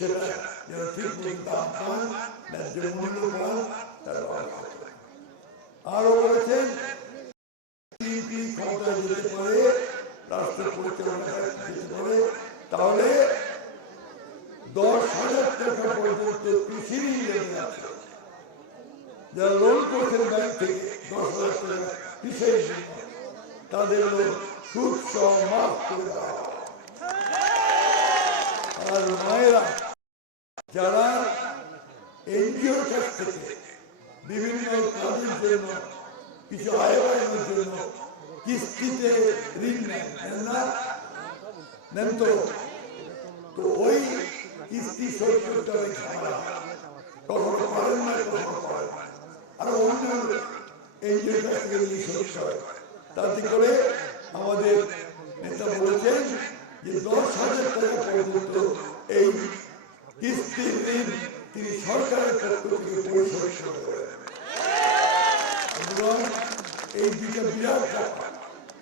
সেটা যেন ঠিক মতো দাম পান, ন্যায্য মূল্য পান, তারা আরো বলেছেন ক্ষমতায় যেতে পারে, রাষ্ট্র পরিচালনা যেতে পারে, তাহলে 10,000 টাকা পর্যন্ত কৃষি ঋণ আছে। যারা লোন করেছেন ব্যাংক থেকে 10,000 টাকা কৃষি ঋণ, তাদের লোন সুদ সহ মাফ করে দেওয়া। আর মায়েরা যারা এনজিওর কাছ থেকে বিভিন্ন কাজের জন্য কিছু আয় বাড়ানোর জন্য কিস্তিতে ঋণ নেন তো ওই কিস্তি শোধ করতে হবে, কখনো পারেন না, কখনো পারেন না। আর অন্য এনজিওর কাছ থেকে ঋণ শোধ করে, তাতে করে আমাদের নেতা বলেছেন যে 10,000 টাকা পর্যন্ত এই কিস্তির ঋণ তিনি সরকারের পক্ষ থেকে পরিশোধ করে দেবেন। এই দুইটা বিরাট ব্যাপার,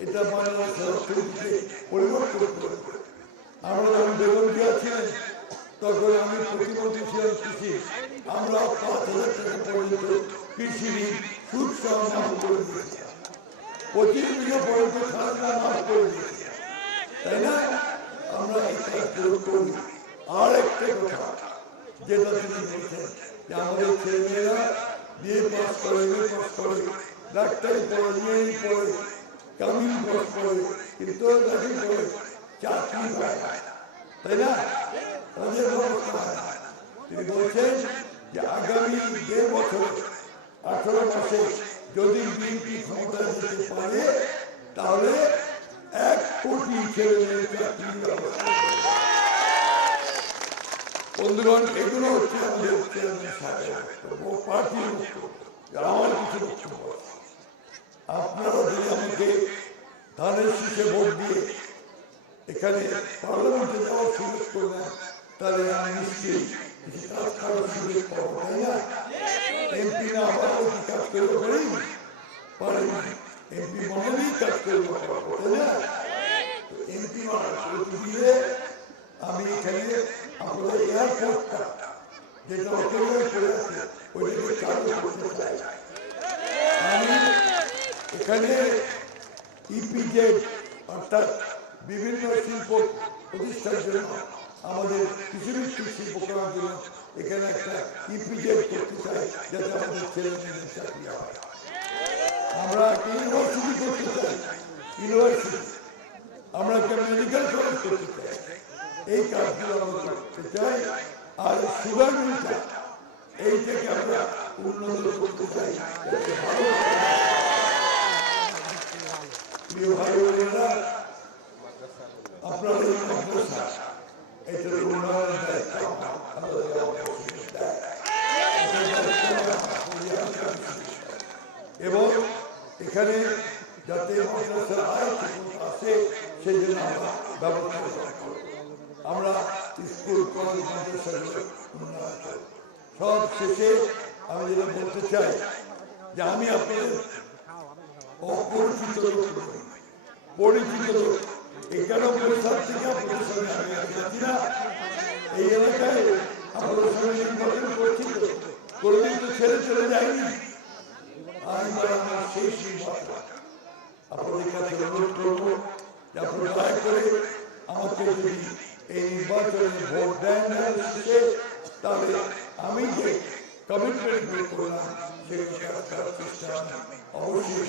এটা বাংলাদেশের অর্থনীতিতে পরিবর্তন করে। আমরা যখন বেগম জিয়া ছিলেন তখন আমি প্রতিমন্ত্রী ছিলাম কৃষি, আমরা 5,000 টাকা পর্যন্ত কৃষি ঋণ সুদ সহ মাফ করে দিয়েছিলাম, 25 বিঘা পর্যন্ত খাজনা মাফ করে দিয়েছিলাম, তাই না? আমরা এই কাজ করি। আর একটা কথা যেটা তিনি বলছেন যে আমাদের ছেলেমেয়েরা বিএ পাস করে, এমএ পাস করে, ডাক্তারি পড়ে, ইঞ্জিনিয়ারিং পড়ে, কামিল পাস করে, কিন্তু চাকরি পায় না, তাই না? তাদের ব্যবস্থা হয় না। তিনি বলছেন যে আগামী 1.5 বছরে 18 মাসে যদি বিএনপি ক্ষমতায় যেতে পারে তাহলে 1 কোটি ছেলেমেয়ে চাকরির ব্যবস্থা। বন্ধুগণ, এগুলো হচ্ছে আমাদের পার্টির আমার কিছু বক্তব্য। আপনারা যদি আমাকে ধানের শীষে ভোট দিয়ে এখানে পার্লামেন্টে যাওয়ার সুযোগ করবেন তাহলে আমি নিশ্চয়ই কিছু কাজ করার সুযোগ পাবো, তাই না? এমপি না পারবো কি কাজ করতে পারি? পারেন, এমপি মনেই কাজ করতে পারবো, তাই না? এমপি দিলে আমি এখানে আমাদের এয়ারপোর্টটা যেটা অকেলে করে আছে ওইটাকে চালু করতে চাই। আমি এখানে ইপিজেড অর্থাৎ বিভিন্ন শিল্প প্রতিষ্ঠার জন্য আমাদের কৃষিভিত্তিক শিল্প করার জন্য এখানে একটা ইপিজেড করতে চাই, যাতে আমাদের ছেলে মেয়েদের চাকরি হয়। আমরা একটা ইউনিভার্সিটি করতে চাই, ইউনিভার্সিটি আমরা একটা মেডিকেল কলেজ করতে চাই। এই কাজগুলো আমরা করতে চাই। আর সুগার মিলটা এইটাকে আমরা উন্নত করতে চাই। প্রিয় ভাই বোনেরা, আপনাদের মাদ্রাসা এটার উন্নয়নের দায়িত্ব এবং এখানে যাতে মাদ্রাসার আয় আছে সেই জন্য আমরা ব্যবস্থা করব। আমরা স্কুল কলেজ মাদ্রাসাগুলো উন্নয়ন করব। সব শেষে আমি যেটা বলতে চাই যে আমি আপনাদের অপরিচিত পরিচিত এখানে পরিষদ থেকে আপনাদের সঙ্গে আমি যাচ্ছি না। এই এলাকায় আপনাদের সঙ্গে নির্বাচন করছি তো, কোনোদিন তো ছেড়ে চলে যায়নি। আমি আমার শেষ নির্বাচন আপনাদের কাছে অনুরোধ করবো যে আপনারা দয়া করে আমাকে যদি এই নির্বাচনে ভোট দেন না শেষে, তাহলে আমি যে কমিটমেন্ট করলাম সেগুলো করার চেষ্টা অবশ্যই